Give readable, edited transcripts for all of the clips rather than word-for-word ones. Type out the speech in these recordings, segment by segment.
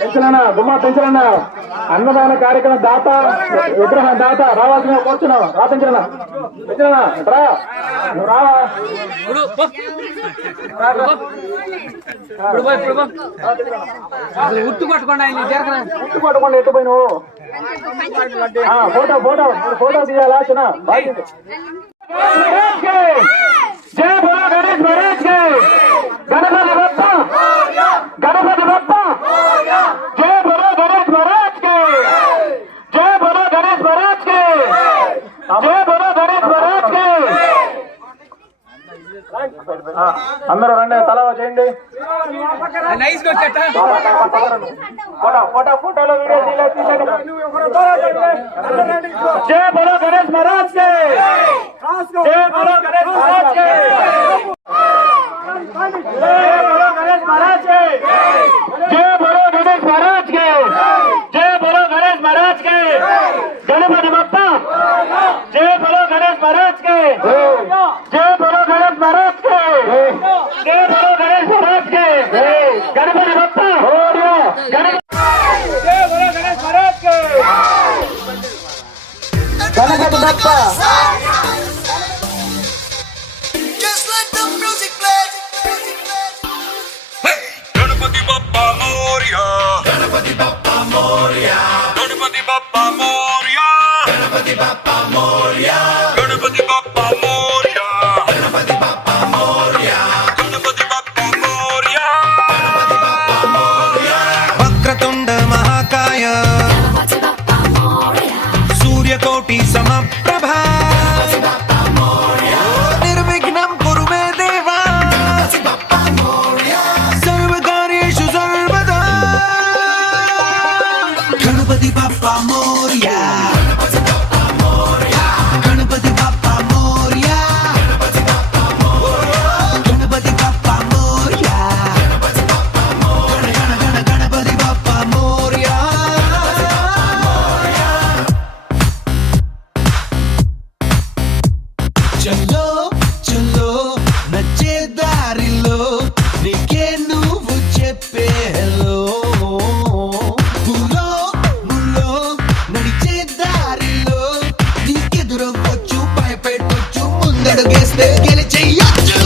పెంచలన్నా గుమ్మా పెంచలన్నా అన్నదాన కార్యక్రమ దాత విగ్రహం దాత రావాల్సిన కూర్చున్నావు రా పెంచలన్నా పెంచలన్నా రా నువ్వు రావా ఉట్టు పట్టుకోండి ఉట్టు పట్టుకోండి ఎట్టు పోయి నువ్వు ఫోటో ఫోటో ఫోటో తీయాలా చిన్న బాగుంది జయ బోలో గణేష్ మహారాజ్ కి గణపతి బప్ప గణపతి బప్ప జయ బోలో గణేష్ మహారాజ్ కి జయ బోలో గణేష్ మహారాజ్ కి జయ బోలో గణేష్ మహారాజ్ కి అందరూ రండి తల చేయండి ఫోటో ఫోటో ఫోటోలో వీడియో జయ బోలో గణేష్ మహారాజ్ కి जय बोलो गणेश महाराज के जय बोलो गणेश महाराज के जय बोलो गणेश महाराज के जय बोलो गणेश महाराज के गणपति बप्पा जय बोलो गणेश महाराज के जय बोलो गणेश महाराज के जय बोलो गणेश महाराज के गणपति बप्पा जय बोलो गणेश महाराज के Ganpati Bappa Ganapati Bappa Moria, Ganapati Bappa Moria, Ganapati Bappa Moria, Ganapati Bappa Moria, Ganapati Bappa Moria, Ganapati Bappa Moria, Ganapati Bappa Moria. Vakratunda Mahakaya, Ganapati Bappa Moria, Surya Koti Samaprabha, Ganapati Bappa Moria, Nirvignam Kuru me Deva, Ganapati Bappa Moria, Sarvakaryeshu Sarvada. Ganapati Bappa Moria, Ganapati Bappa Moria, Ganapati Bappa Moria, Ganapati Bappa Moria, Ganapati Bappa Moria, Ganapati Bappa Moria, Ganapati Bappa Moria. Chalo chalo nache darilo nike nuvu cheppe hello.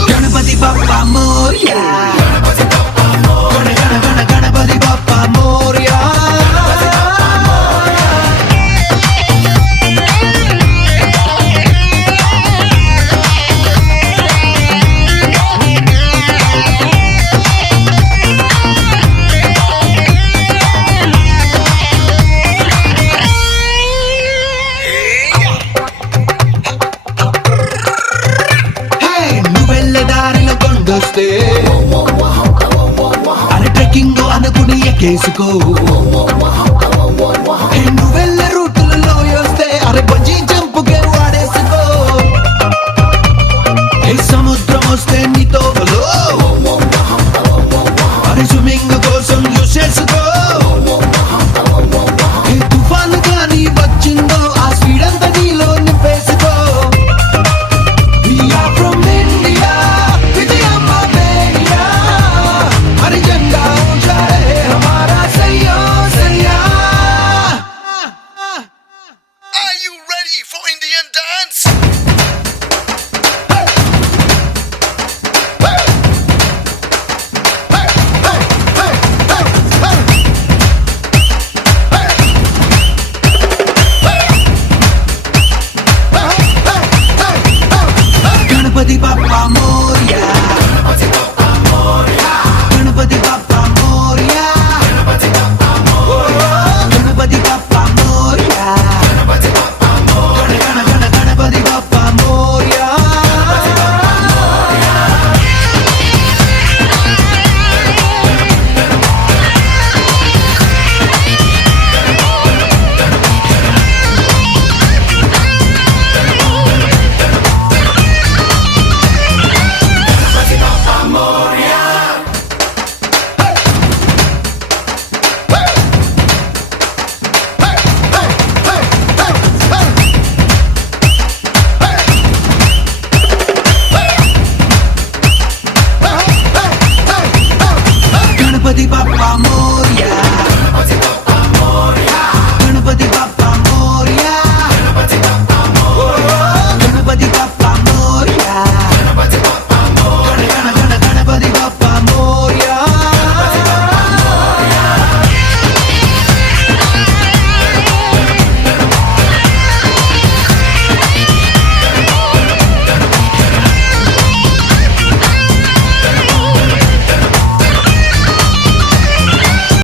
Ganapati Bappa Moria, Ganapati Bappa Moria, Ganapati Bappa Moria. అరే trekking అనుకుని ఎక్కేసుకో